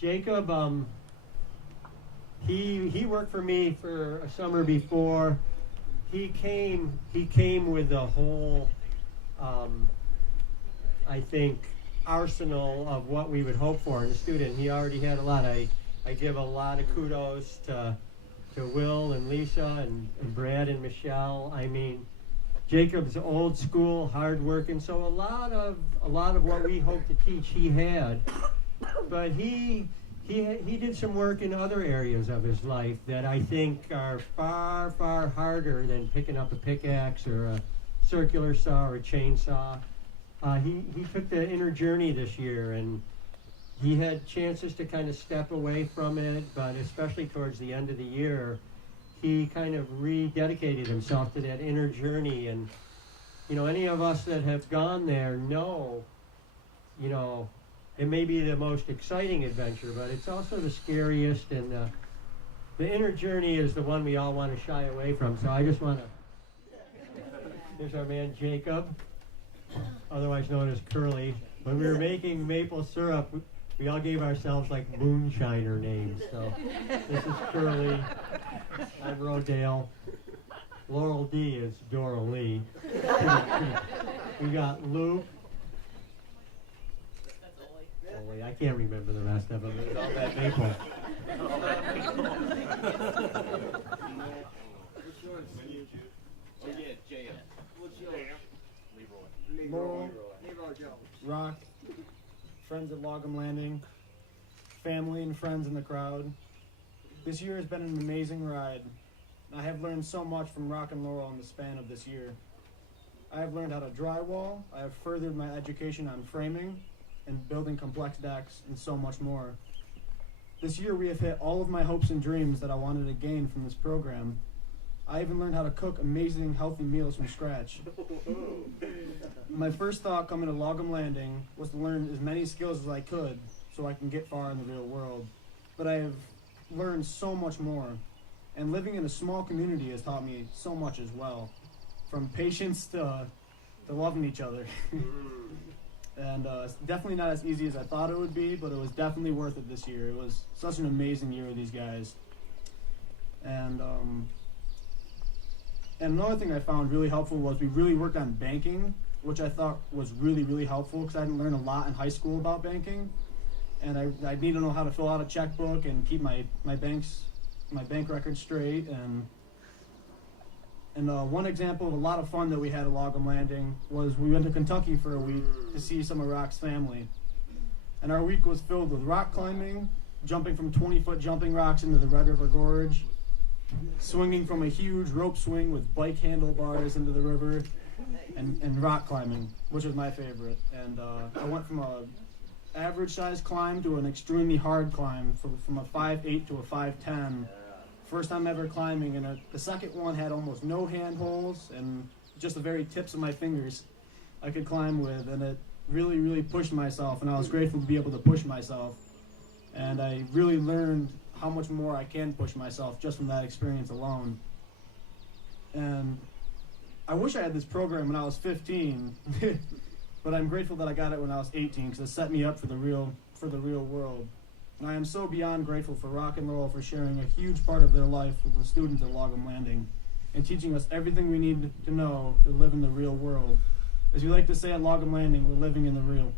Jacob, he worked for me for a summer before. He came with a whole, I think, arsenal of what we would hope for in a student. He already had a lot. I give a lot of kudos to Will and Lisa and Brad and Michelle. I mean, Jacob's old school, hard working. So a lot of what we hope to teach he had, but he did some work in other areas of his life that I think are far harder than picking up a pickaxe or a circular saw or a chainsaw. He took the inner journey this year, and he had chances to kind of step away from it, but especially towards the end of the year, he kind of rededicated himself to that inner journey. And, you know, any of us that have gone there know, you know, it may be the most exciting adventure, but it's also the scariest, and the inner journey is the one we all want to shy away from. So I just want to, there's our man Jacob, otherwise known as Curly. When we were making maple syrup, we all gave ourselves like moonshiner names. So this is Curly, I'm Rodale, Laurel D is Dora Lee. We got Luke. I can't remember the rest of them. It's all that maple. Laurel, Rock, friends at Lagom Landing, family and friends in the crowd. This year has been an amazing ride. I have learned so much from Rock and Laurel in the span of this year. I have learned how to drywall. I have furthered my education on framing and building complex decks, and so much more. This year we have hit all of my hopes and dreams that I wanted to gain from this program. I even learned how to cook amazing, healthy meals from scratch. My first thought coming to Lagom Landing was to learn as many skills as I could so I can get far in the real world. But I have learned so much more, and living in a small community has taught me so much as well, from patience to loving each other. And it's definitely not as easy as I thought it would be, but it was definitely worth it this year. It was such an amazing year with these guys. And another thing I found really helpful was we really worked on banking, which I thought was really helpful because I didn't learn a lot in high school about banking. And I need to know how to fill out a checkbook and keep my bank records straight. And one example of a lot of fun that we had at Lagom Landing was we went to Kentucky for a week to see some of Rock's family. And our week was filled with rock climbing, jumping from 20-foot jumping rocks into the Red River Gorge, swinging from a huge rope swing with bike handlebars into the river, and rock climbing, which was my favorite. And I went from a average-sized climb to an extremely hard climb, from a 5'8" to a 5'10". First time ever climbing, and the second one had almost no handholds and just the very tips of my fingers I could climb with, and it really pushed myself, and I was grateful to be able to push myself. And I really learned how much more I can push myself just from that experience alone. And I wish I had this program when I was 15, but I'm grateful that I got it when I was 18 because it set me up for the real world. And I am so beyond grateful for Rock and Laurel for sharing a huge part of their life with the students at Lagom Landing and teaching us everything we need to know to live in the real world. As we like to say at Lagom Landing, we're living in the real.